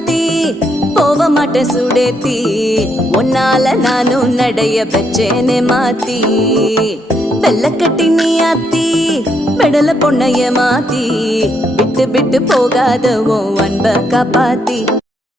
மாத்தி போக மாட்டேன் சுடேத்தி உன்னால நானும் நடைய பெச்சேனே மாத்தி வெள்ளக்கட்டி நீ ஆத்தி பெடல பொண்ணைய மாத்தி விட்டு விட்டு போகாத உன் அன்ப காப்பாத்தி